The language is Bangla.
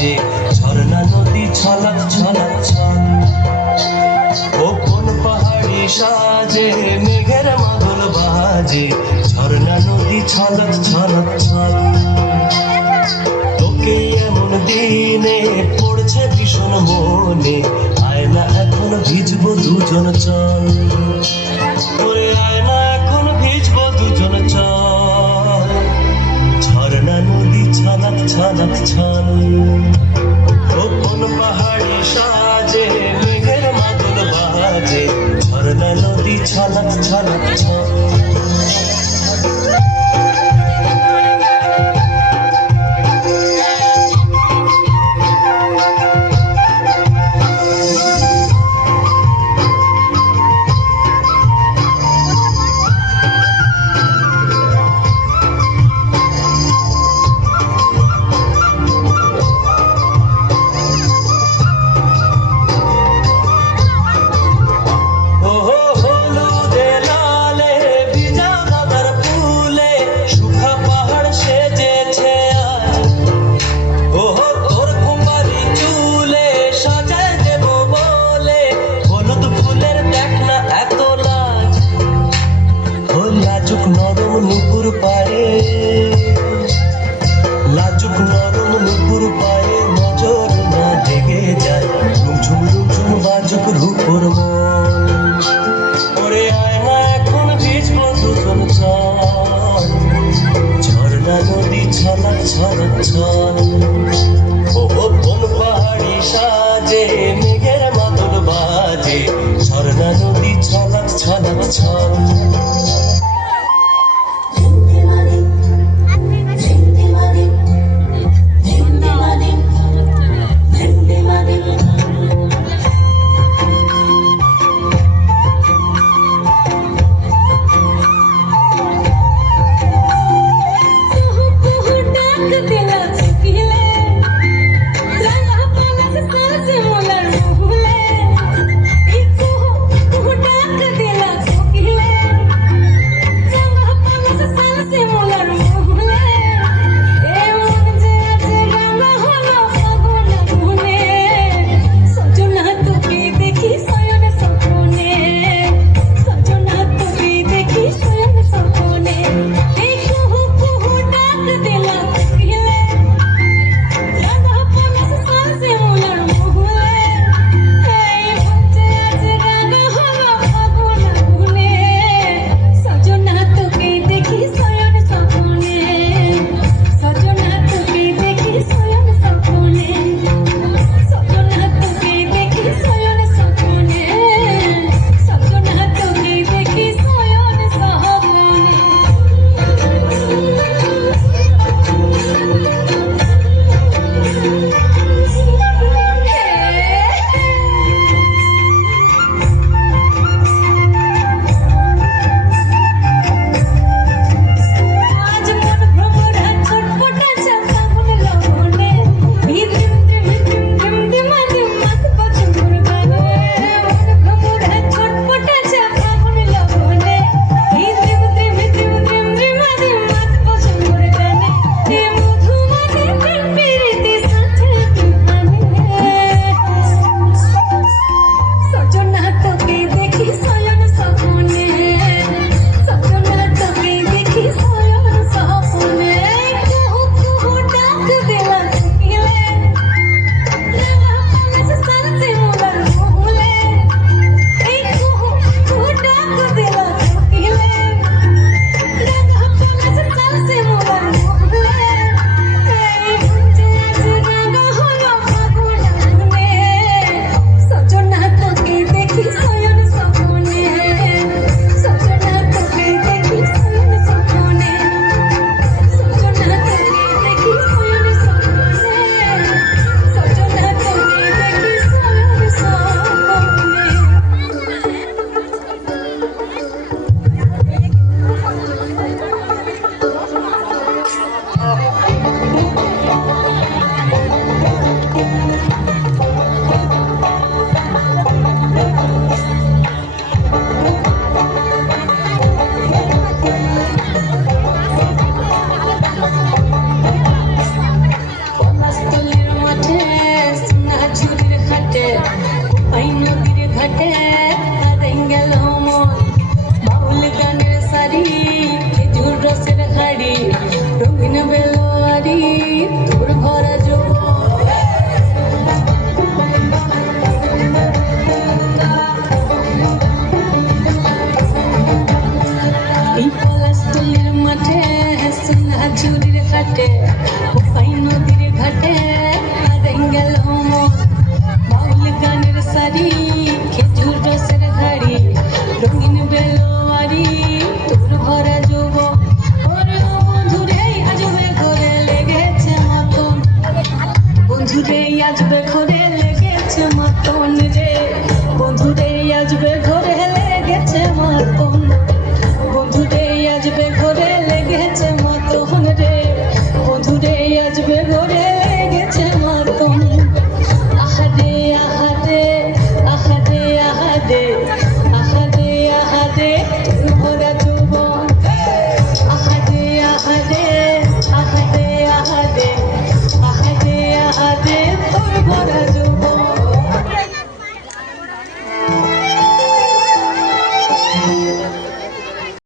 বাজে ঝর্ণা নদী ছলক ছলক ছল। ও কোন পাহাড়ি সাজে মেঘের মাদল বাজে ঝর্ণা নদী ছলক ছলক ছল। তোকে এমন দিনে পড়ছে ভীষণ মনে, আয় না এখন ভিজবো দুজন চল। ওরে আয় না এখন ভিজবো দুজন চল। ঝর্ণা নদী ছলক ছলক ছল। ও কোন পাহাড়ি সাজে মেঘের মাদল বাজে ঝর্ণা নদী ছলক ছলক ছল। লাজুক নরম নুপুর পায়ে, লাজুক নরম নুপুর পায়ে নজর না লেগে যায় রুমঝুম রুমঝুম বাজুক রূপর মন। ওরে আয় না এখন ভিজবো দুজন চল। ঝর্ণা নদী ছলক ছলক ছল। ও কোন পাহাড়ি সাজে মেঘের মাদল বাজে ঝর্ণা নদী ছলক ছলক ছল।